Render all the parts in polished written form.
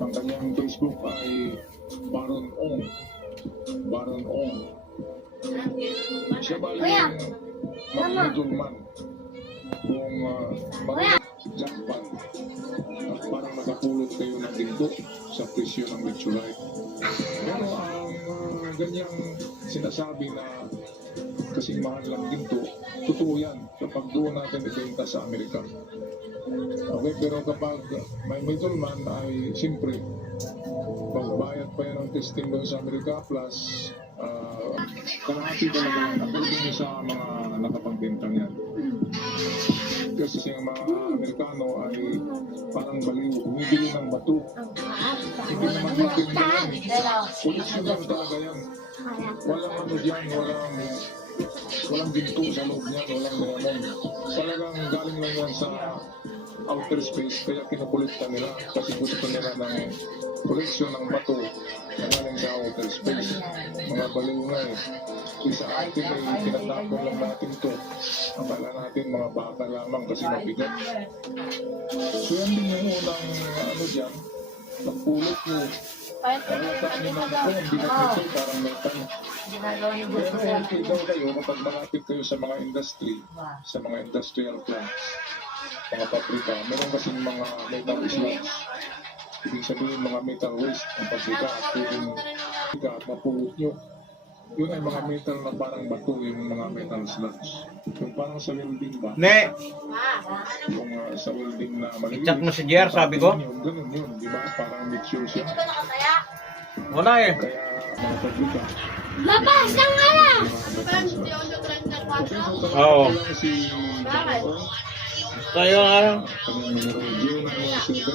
Ang kanyang Facebook ay Baron Ong. Baron Ong. Siya ba yung mag-middleman kung mag-jackpot at parang nakapulot kayo ng ginto sa presyo ng Mitchellite. Pero ang ganyang sinasabi na kasing mahal lang ginto, totoo yan kapag doon natin ibenta sa Amerika. Okay, pero kapag may middleman ay siyempre pagbayad pa yan ng testing doon sa Amerika plus kalahati talaga according sa mga nakapagbentang yan. Kasi ang mga Amerikano ay parang baliw, bumibili ng bato. Hindi naman natin yan. Koleksyon lang talaga yan. Walang ano dyan, walang ginto sa loob niyan, walang diamond. Talagang galing lang yan sa outer space, kaya kinukulitan nila kasi gusto nila ng koleksyon ng bato na galing sa outer space. Mga baliw nga eh. Isa atin ay tinatapon lang natin to. Akala natin mga bata lamang kasi mabigat. So yan din yung unang ano dyan, pagpulot mo. Nakata nyo na ako, ang bigat nito parang metal. Pero okay daw kayo kapag malapit kayo sa mga industry, sa mga industrial plants, mga pabrika, meron kasing mga metal slots. Ibig sabihin mga metal waste ang pabrika at pwedeng at mapulot nyo. Yun ay mga metal na parang bato, yung mga metal slots. Yung parang sa welding ba? Ne! Yung sa welding na maliit. I-chat mo si Jer, sabi ko. Ganun yun, di ba? Parang mixture siya. Wala eh. Kaya mga pabrika. Labas ng alam! Oo. Kailangan si Tayo ano? kanyang numero 0917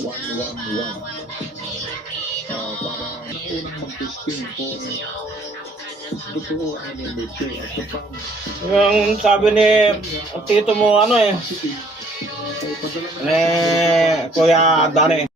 1583-111. Para unang mag-testing kung totoo ang inyong nature at kapag Yung sabi ni ang tito mo ano eh. positive ay padala na Kuya Dani.